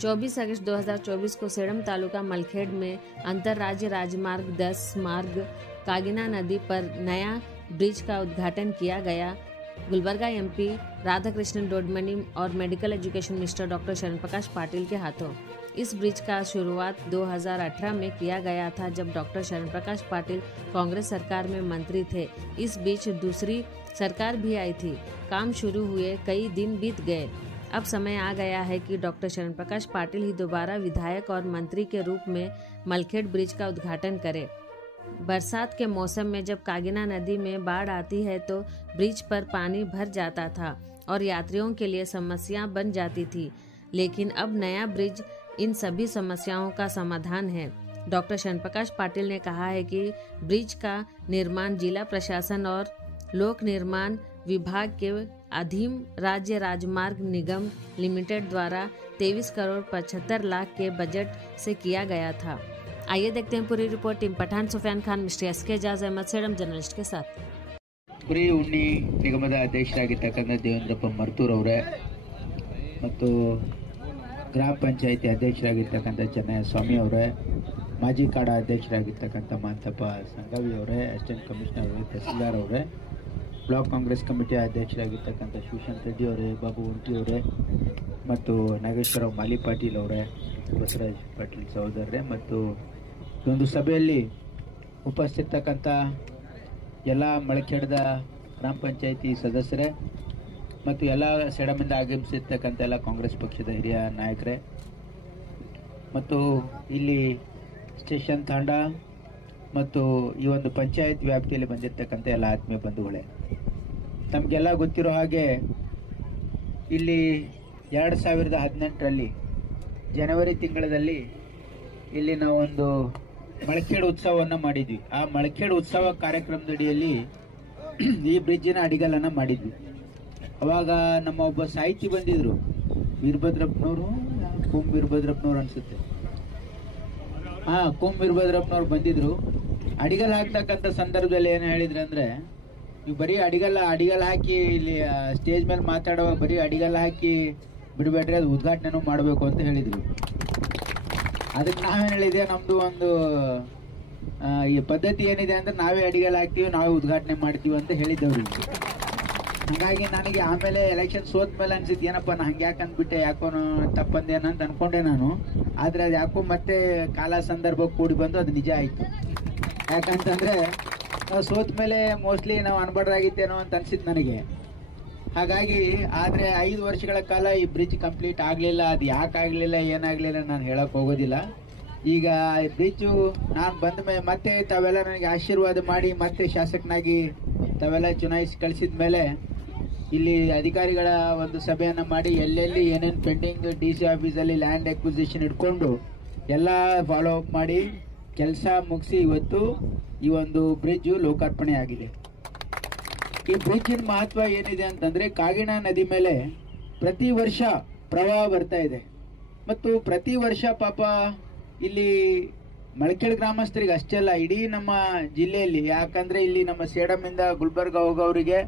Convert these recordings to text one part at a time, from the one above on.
24 अगस्त 2024 को सेडम तालुका मलखेड़ में अंतर्राज्य राजमार्ग 10 मार्ग कागिना नदी पर नया ब्रिज का उद्घाटन किया गया। गुलबर्गा एमपी राधाकृष्णन डोडमनी और मेडिकल एजुकेशन मिनिस्टर डॉक्टर शरण प्रकाश पाटिल के हाथों इस ब्रिज का शुरुआत 2018 में किया गया था, जब डॉक्टर शरण प्रकाश पाटिल कांग्रेस सरकार में मंत्री थे। इस बीच दूसरी सरकार भी आई थी। काम शुरू हुए कई दिन बीत गए। अब समय आ गया है कि डॉक्टर शरण प्रकाश पाटिल ही दोबारा विधायक और मंत्री के रूप में मलखेड़ ब्रिज का उद्घाटन करें। बरसात के मौसम में जब कागिना नदी में बाढ़ आती है तो ब्रिज पर पानी भर जाता था और यात्रियों के लिए समस्या बन जाती थी, लेकिन अब नया ब्रिज इन सभी समस्याओं का समाधान है। डॉक्टर शरण प्रकाश पाटिल ने कहा है कि ब्रिज का निर्माण जिला प्रशासन और लोक निर्माण विभाग के अधीन राज्य राजमार्ग निगम लिमिटेड द्वारा 23 करोड़ 75 लाख के बजट से किया गया था। आइए देखते हैं पूरी रिपोर्ट। Team Pathan, Sufiyan Khan, mister S K Ejaz Ahmad, sedum journalist के साथ। ಕುರಿ ಉಣ್ಣಿ ನಿಗಮದ ಅಧ್ಯಕ್ಷರಾಗಿರ್ತಕ್ಕಂಥ ದೇವೇಂದ್ರಪ್ಪ ಮರ್ತೂರ್ ಅವರೇ ಮತ್ತು ಗ್ರಾಮ ಪಂಚಾಯಿತಿ ಅಧ್ಯಕ್ಷರಾಗಿರ್ತಕ್ಕಂಥ ಚೆನ್ನಯ್ಯ ಸ್ವಾಮಿ ಅವರೇ, ಮಾಜಿ ಕಾಡ ಅಧ್ಯಕ್ಷರಾಗಿರ್ತಕ್ಕಂಥ ಮಾಂತಪ್ಪ ಸಂಗವಿ ಅವರೇ, ಅಸಿಸ್ಟೆಂಟ್ ಕಮಿಷನರ್ ಅವರೇ, ತಹಸೀಲ್ದಾರ್ ಅವರೇ, ಬ್ಲಾಕ್ ಕಾಂಗ್ರೆಸ್ ಕಮಿಟಿ ಅಧ್ಯಕ್ಷರಾಗಿರ್ತಕ್ಕಂಥ ಶಿವಶಂಕರ್ ರೆಡ್ಡಿ ಅವರೇ, ಬಾಬು ಉಂಟಿ ಅವರೇ ಮತ್ತು ನಾಗೇಶ್ವರರಾವ್ ಮಾಲಿ ಪಾಟೀಲ್ ಅವರೇ, ಬಸವರಾಜ್ ಪಾಟೀಲ್ ಸಹೋದರರೇ ಮತ್ತು ಈ ಒಂದು ಸಭೆಯಲ್ಲಿ ಉಪಸ್ಥಿತಕ್ಕಂಥ ಎಲ್ಲ ಮಳಖೇಡದ ಗ್ರಾಮ ಪಂಚಾಯಿತಿ ಸದಸ್ಯರೇ ಮತ್ತು ಎಲ್ಲ ಸೆಡಮಿಂದ ಆಗಮಿಸಿರ್ತಕ್ಕಂಥ ಎಲ್ಲ ಕಾಂಗ್ರೆಸ್ ಪಕ್ಷದ ಹಿರಿಯ ನಾಯಕರೇ ಮತ್ತು ಇಲ್ಲಿ ಸ್ಟೇಷನ್ ತಾಂಡ ಮತ್ತು ಈ ಒಂದು ಪಂಚಾಯತ್ ವ್ಯಾಪ್ತಿಯಲ್ಲಿ ಬಂದಿರತಕ್ಕಂಥ ಎಲ್ಲ ಆತ್ಮೀಯ ಬಂಧುಗಳೇ, ತಮಗೆಲ್ಲ ಗೊತ್ತಿರೋ ಹಾಗೆ ಇಲ್ಲಿ 2018ರಲ್ಲಿ ಜನವರಿ ತಿಂಗಳಲ್ಲಿ ಇಲ್ಲಿ ನಾವೊಂದು ಮಳಖೇಡ್ ಉತ್ಸವವನ್ನು ಮಾಡಿದ್ವಿ. ಆ ಮಳಖೇಡ್ ಉತ್ಸವ ಕಾರ್ಯಕ್ರಮದಡಿಯಲ್ಲಿ ಈ ಬ್ರಿಡ್ಜಿನ ಅಡಿಗಲನ್ನು ಮಾಡಿದ್ವಿ. ಅವಾಗ ನಮ್ಮ ಒಬ್ಬ ಸಾಹಿತಿ ಬಂದಿದ್ರು, ವೀರಭದ್ರಪ್ಪನವರು, ಕೋಂ ವೀರಭದ್ರಪ್ಪನವ್ರು ಅನ್ಸುತ್ತೆ, ಕೋಂ ವೀರಭದ್ರಪ್ಪನವ್ರು ಬಂದಿದ್ರು. ಅಡಿಗಲ್ ಹಾಕ್ತಕ್ಕಂಥ ಸಂದರ್ಭದಲ್ಲಿ ಏನು ಹೇಳಿದ್ರು ಅಂದ್ರೆ, ನೀವು ಬರೀ ಅಡಿಗಲ್ ಹಾಕಿ ಇಲ್ಲಿ ಸ್ಟೇಜ್ ಮೇಲೆ ಮಾತಾಡುವಾಗ ಬರೀ ಅಡಿಗಲ್ ಹಾಕಿ ಬಿಡಬೇಡ್ರಿ, ಅದು ಉದ್ಘಾಟನೆ ಮಾಡಬೇಕು ಅಂತ ಹೇಳಿದ್ರು. ಅದಕ್ಕೆ ನಾವೇನು ಹೇಳಿದೆ, ನಮ್ದು ಒಂದು ಈ ಪದ್ಧತಿ ಏನಿದೆ ಅಂದ್ರೆ ನಾವೇ ಅಡಿಗಲ್ ಹಾಕ್ತೀವಿ, ನಾವೇ ಉದ್ಘಾಟನೆ ಮಾಡ್ತೀವಿ ಅಂತ ಹೇಳಿದ್ದವ್ರು. ಹಾಗಾಗಿ ನನಗೆ ಆಮೇಲೆ ಎಲೆಕ್ಷನ್ ಸೋತ ಮೇಲೆ ಅನ್ಸಿತ್ತು, ಏನಪ್ಪ ನಾ ಹಂಗೆ ಯಾಕೆ ಅಂದ್ಬಿಟ್ಟೆ, ಯಾಕೋ ತಪ್ಪಂದೇನ ಅಂತ ಅನ್ಕೊಂಡೆ ನಾನು. ಆದ್ರೆ ಅದು ಯಾಕೋ ಮತ್ತೆ ಕಾಲ ಸಂದರ್ಭ ಕೂಡಿ ಬಂದು ಅದು ನಿಜ ಆಯ್ತು. ಯಾಕಂತಂದ್ರೆ ನಾವು ಸೋತ ಮೇಲೆ ಮೋಸ್ಟ್ಲಿ ನಾವು ಅನ್ಬಾರ್ದಾಗಿತ್ತೇನೋ ಅಂತ ಅನ್ಸಿತ್ತು ನನಗೆ. ಹಾಗಾಗಿ ಆದ್ರೆ 5 ವರ್ಷಗಳ ಕಾಲ ಈ ಬ್ರಿಡ್ಜ್ ಕಂಪ್ಲೀಟ್ ಆಗ್ಲಿಲ್ಲ. ಅದು ಯಾಕೆ ಆಗ್ಲಿಲ್ಲ, ಏನಾಗ್ಲಿಲ್ಲ ನಾನು ಹೇಳಕ್ ಹೋಗೋದಿಲ್ಲ. ಈಗ ಬ್ರಿಡ್ಜು ನಾನು ಬಂದ ಮೇಲೆ ಮತ್ತೆ ತಾವೆಲ್ಲ ನನಗೆ ಆಶೀರ್ವಾದ ಮಾಡಿ ಮತ್ತೆ ಶಾಸಕನಾಗಿ ತಾವೆಲ್ಲ ಚುನಾಯಿಸಿ ಕಳಿಸಿದ ಮೇಲೆ ಇಲ್ಲಿ ಅಧಿಕಾರಿಗಳ ಒಂದು ಸಭೆಯನ್ನ ಮಾಡಿ ಎಲ್ಲೆಲ್ಲಿ ಏನೇನು ಪೆಂಡಿಂಗ್ DC ಆಫೀಸಲ್ಲಿ ಲ್ಯಾಂಡ್ ಎಕ್ವಿಸಿಷನ್ ಇಟ್ಕೊಂಡು ಎಲ್ಲ ಫಾಲೋ ಅಪ್ ಮಾಡಿ ಕೆಲಸ ಮುಗಿಸಿ ಇವತ್ತು ಈ ಒಂದು ಬ್ರಿಡ್ಜ್ ಲೋಕಾರ್ಪಣೆ ಆಗಿದೆ. ಈ ಬ್ರಿಡ್ಜಿನ ಮಹತ್ವ ಏನಿದೆ ಅಂತಂದ್ರೆ, ಕಾಗಿಣಾ ನದಿ ಮೇಲೆ ಪ್ರತಿ ವರ್ಷ ಪ್ರವಾಹ ಬರ್ತಾ ಇದೆ ಮತ್ತು ಪ್ರತಿ ವರ್ಷ ಪಾಪ ಇಲ್ಲಿ ಮಳಖೇಡ್ ಗ್ರಾಮಸ್ಥರಿಗೆ ಅಷ್ಟೇ ಅಲ್ಲ, ಇಡೀ ನಮ್ಮ ಜಿಲ್ಲೆಯಲ್ಲಿ, ಯಾಕಂದ್ರೆ ಇಲ್ಲಿ ನಮ್ಮ ಸೇಡಮಿಂದ ಗುಲ್ಬರ್ಗ ಹೋಗೋರಿಗೆ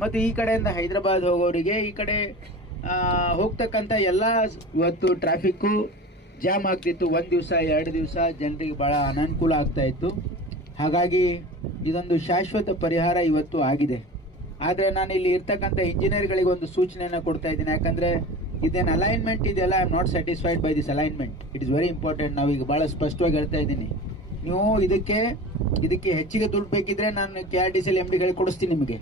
ಮತ್ತು ಈ ಕಡೆಯಿಂದ ಹೈದರಾಬಾದ್ ಹೋಗೋರಿಗೆ, ಈ ಕಡೆ ಹೋಗ್ತಕ್ಕಂಥ ಎಲ್ಲ ಇವತ್ತು ಟ್ರಾಫಿಕ್ಕು ಜಾಮ್ ಆಗ್ತಿತ್ತು. 1 ದಿವಸ 2 ದಿವಸ ಜನರಿಗೆ ಬಹಳ ಅನಾನುಕೂಲ ಆಗ್ತಾ ಇತ್ತು. ಹಾಗಾಗಿ ಇದೊಂದು ಶಾಶ್ವತ ಪರಿಹಾರ ಇವತ್ತು ಆಗಿದೆ. ಆದ್ರೆ ನಾನು ಇಲ್ಲಿ ಇರ್ತಕ್ಕಂಥ ಇಂಜಿನಿಯರ್ಗಳಿಗೆ ಒಂದು ಸೂಚನೆಯನ್ನ ಕೊಡ್ತಾ ಇದ್ದೀನಿ. ಯಾಕಂದ್ರೆ ಇದೇನು ಅಲೈನ್ಮೆಂಟ್ ಇದೆಯಲ್ಲ, I am not satisfied by this alignment. It is very important. ನಾವೀಗ ಬಹಳ ಸ್ಪಷ್ಟವಾಗಿ ಹೇಳ್ತಾ ಇದ್ದೀನಿ, ನೀವು ಇದಕ್ಕೆ ಹೆಚ್ಚಿಗೆ ದುಡ್ಡು ಬೇಕಿದ್ರೆ ನಾನು KRDCL MDಗಳಿಗೆ ಕೊಡಿಸ್ತೀನಿ ನಿಮಗೆ.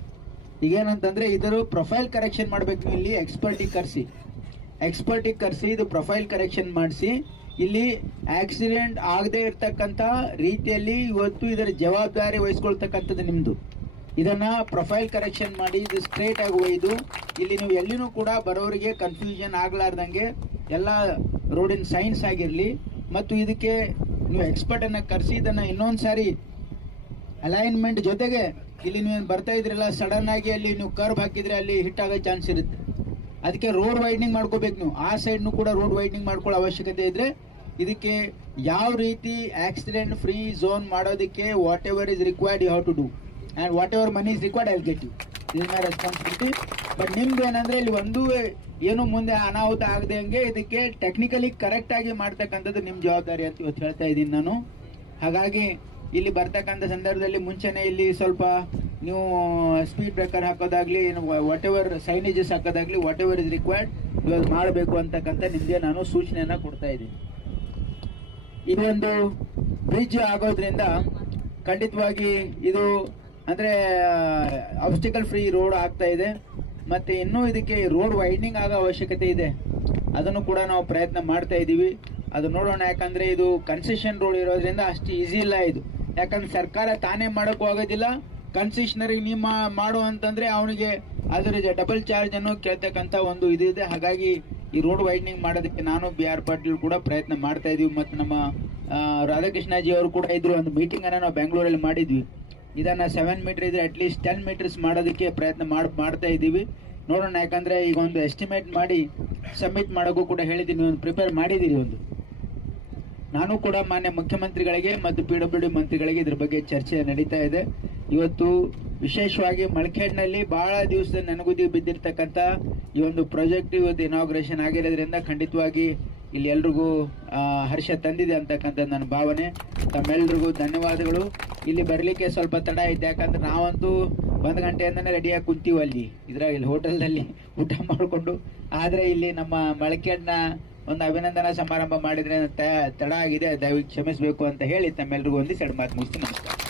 ಈಗೇನಂತಂದ್ರೆ ಇದರ ಪ್ರೊಫೈಲ್ ಕರೆಕ್ಷನ್ ಮಾಡ್ಬೇಕು. ನೀವು ಇಲ್ಲಿ ಎಕ್ಸ್ಪರ್ಟಿಗೆ ಕರೆಸಿ ಇದು ಪ್ರೊಫೈಲ್ ಕರೆಕ್ಷನ್ ಮಾಡಿಸಿ ಇಲ್ಲಿ ಆಕ್ಸಿಡೆಂಟ್ ಆಗದೆ ಇರ್ತಕ್ಕಂಥ ರೀತಿಯಲ್ಲಿ ಇವತ್ತು ಇದರ ಜವಾಬ್ದಾರಿ ವಹಿಸ್ಕೊಳ್ತಕ್ಕಂಥದ್ದು ನಿಮ್ದು. ಇದನ್ನ ಪ್ರೊಫೈಲ್ ಕರೆಕ್ಷನ್ ಮಾಡಿ ಇದು ಸ್ಟ್ರೇಟ್ ಆಗಿ ಒಯ್ದು ಇಲ್ಲಿ ನೀವು ಎಲ್ಲಿನೂ ಕೂಡ ಬರೋರಿಗೆ ಕನ್ಫ್ಯೂಷನ್ ಆಗ್ಲಾರ್ದಂಗೆ ಎಲ್ಲ ರೋಡಿನ ಸೈನ್ಸ್ ಆಗಿರ್ಲಿ. ಮತ್ತು ಇದಕ್ಕೆ ನೀವು ಎಕ್ಸ್ಪರ್ಟ್ ಅನ್ನ ಕರೆಸಿ ಇದನ್ನ ಇನ್ನೊಂದ್ಸಾರಿ ಅಲೈನ್ಮೆಂಟ್ ಜೊತೆಗೆ ಇಲ್ಲಿ ನೀವು ಬರ್ತಾ ಇದ್ರಲ್ಲ, ಸಡನ್ ಆಗಿ ಅಲ್ಲಿ ನೀವು ಕರ್ವ್ ಹಾಕಿದ್ರೆ ಅಲ್ಲಿ ಹಿಟ್ ಆಗೋ ಚಾನ್ಸ್ ಇರುತ್ತೆ. ಅದಕ್ಕೆ ರೋಡ್ ವೈಡ್ನಿಂಗ್ ಮಾಡ್ಕೋಬೇಕು. ನೀವು ಆ ಸೈಡ್ನು ಕೂಡ ರೋಡ್ ವೈಡ್ನಿಂಗ್ ಮಾಡ್ಕೊಳ್ಳೋ ಅವಶ್ಯಕತೆ ಇದ್ರೆ ಇದಕ್ಕೆ ಯಾವ ರೀತಿ ಆಕ್ಸಿಡೆಂಟ್ ಫ್ರೀ ಝೋನ್ ಮಾಡೋದಕ್ಕೆ whatever is required you have to do, and whatever money is required I'll get you. This is my responsibility. But ನಿಮ್ದು ಏನಂದ್ರೆ ಇಲ್ಲಿ ಏನು ಮುಂದೆ ಅನಾಹುತ ಆಗದಂಗೆ ಇದಕ್ಕೆ ಟೆಕ್ನಿಕಲಿ ಕರೆಕ್ಟ್ ಆಗಿ ಮಾಡ್ತಕ್ಕಂಥದ್ದು ನಿಮ್ಮ ಜವಾಬ್ದಾರಿ ಅಂತ ಇವತ್ತು ಹೇಳ್ತಾ ಇದ್ದೀನಿ ನಾನು. ಹಾಗಾಗಿ ಇಲ್ಲಿ ಬರ್ತಕ್ಕಂಥ ಸಂದರ್ಭದಲ್ಲಿ ಮುಂಚೆನೆ ಇಲ್ಲಿ ಸ್ವಲ್ಪ ನೀವು ಸ್ಪೀಡ್ ಬ್ರೇಕರ್ ಹಾಕೋದಾಗ್ಲಿ, ವಾಟ್ ಎವರ್ ಸೈನೇಜಸ್ ಹಾಕೋದಾಗ್ಲಿ, ವಾಟ್ ಎವರ್ ಇಸ್ ರಿಕ್ವೈರ್ಡ್ ಇವಾಗ ಮಾಡಬೇಕು ಅಂತಕ್ಕಂಥ ನಿಮಗೆ ನಾನು ಸೂಚನೆಯನ್ನ ಕೊಡ್ತಾ ಇದ್ದೀನಿ. ಈ ಒಂದು ಬ್ರಿಡ್ಜ್ ಆಗೋದ್ರಿಂದ ಖಂಡಿತವಾಗಿ ಇದು ಅಂದ್ರೆ ಆಬ್ಸ್ಟಿಕಲ್ ಫ್ರೀ ರೋಡ್ ಆಗ್ತಾ ಇದೆ. ಮತ್ತೆ ಇನ್ನೂ ಇದಕ್ಕೆ ರೋಡ್ ವೈಡ್ನಿಂಗ್ ಆಗೋ ಅವಶ್ಯಕತೆ ಇದೆ, ಅದನ್ನು ಕೂಡ ನಾವು ಪ್ರಯತ್ನ ಮಾಡ್ತಾ ಇದ್ದೀವಿ. ಅದು ನೋಡೋಣ, ಯಾಕಂದ್ರೆ ಇದು ಕನ್ಸೆಷನ್ ರೋಡ್ ಇರೋದ್ರಿಂದ ಅಷ್ಟು ಈಸಿ ಇಲ್ಲ ಇದು. ಯಾಕಂದ್ರೆ ಸರ್ಕಾರ ತಾನೇ ಮಾಡೋಕ್ಕೂ ಆಗೋದಿಲ್ಲ, ಕನ್ಸೆಷನರಿಗೆ ನೀವು ಮಾಡು ಅಂತಂದ್ರೆ ಅವನಿಗೆ ಅದರ ಡಬಲ್ ಚಾರ್ಜ್ ಅನ್ನು ಕೇಳ್ತಕ್ಕಂಥ ಒಂದು ಇದಿದೆ. ಹಾಗಾಗಿ ಈ ರೋಡ್ ವೈಡ್ನಿಂಗ್ ಮಾಡೋದಕ್ಕೆ ನಾನು BR ಪಾಟೀಲ್ ಕೂಡ ಪ್ರಯತ್ನ ಮಾಡ್ತಾ ಇದೀವಿ. ಮತ್ತು ನಮ್ಮ ರಾಧಾಕೃಷ್ಣಜಿ ಅವರು ಕೂಡ ಇದ್ರು. ಒಂದು ಮೀಟಿಂಗ್ ಅನ್ನ ನಾವು ಬೆಂಗಳೂರಲ್ಲಿ ಮಾಡಿದ್ವಿ. ಇದನ್ನ 7 ಮೀಟರ್ ಇದ್ರೆ ಅಟ್ಲೀಸ್ಟ್ 10 ಮೀಟರ್ಸ್ ಮಾಡೋದಕ್ಕೆ ಪ್ರಯತ್ನ ಮಾಡ್ತಾ ಇದ್ದೀವಿ. ನೋಡೋಣ, ಯಾಕಂದ್ರೆ ಈಗ ಒಂದು ಎಸ್ಟಿಮೇಟ್ ಮಾಡಿ ಸಬ್ಮಿಟ್ ಮಾಡೋಕ್ಕೂ ಕೂಡ ಹೇಳಿದ್ದೀನಿ, ಒಂದು ಪ್ರಿಪೇರ್ ಮಾಡಿದ್ದೀರಿ. ಒಂದು ನಾನು ಕೂಡ ಮಾನ್ಯ ಮುಖ್ಯಮಂತ್ರಿಗಳಿಗೆ ಮತ್ತು PWD ಮಂತ್ರಿಗಳಿಗೆ ಇದ್ರ ಬಗ್ಗೆ ಚರ್ಚೆ ನಡೀತಾ ಇದೆ. ಇವತ್ತು ವಿಶೇಷವಾಗಿ ಮಳಖೇಡ್ನಲ್ಲಿ ಬಹಳ ದಿವಸದ ನೆನಗುದಿ ಬಿದ್ದಿರ್ತಕ್ಕಂಥ ಈ ಒಂದು ಪ್ರಾಜೆಕ್ಟ್ ಇವತ್ತು ಇನಾಗ್ರೇಷನ್ ಆಗಿರೋದ್ರಿಂದ ಖಂಡಿತವಾಗಿ ಇಲ್ಲಿ ಎಲ್ರಿಗೂ ಹರ್ಷ ತಂದಿದೆ ಅಂತಕ್ಕಂಥ ನನ್ನ ಭಾವನೆ. ತಮ್ಮೆಲ್ರಿಗೂ ಧನ್ಯವಾದಗಳು. ಇಲ್ಲಿ ಬರಲಿಕ್ಕೆ ಸ್ವಲ್ಪ ತಡ ಐತೆ, ಯಾಕಂದ್ರೆ ನಾವಂತೂ 1 ಗಂಟೆಯಿಂದನೇ ರೆಡಿಯಾಗಿ ಕುಂತೀವಿ ಅಲ್ಲಿ ಇಲ್ಲಿ ಹೋಟೆಲ್ನಲ್ಲಿ ಊಟ ಮಾಡಿಕೊಂಡು. ಆದರೆ ಇಲ್ಲಿ ನಮ್ಮ ಮಳಖೇಡ್ನ ಒಂದು ಅಭಿನಂದನಾ ಸಮಾರಂಭ ಮಾಡಿದ್ರೆ ತಡ ಆಗಿದೆ, ದಯವಿಟ್ಟು ಕ್ಷಮಿಸಬೇಕು ಅಂತ ಹೇಳಿ ತಮ್ಮೆಲ್ರಿಗೂ ಒಂದಿಷ್ಟು ಮಾತು ಮುಗಿಸ್ತೀನಿ. ನಮಸ್ಕಾರ.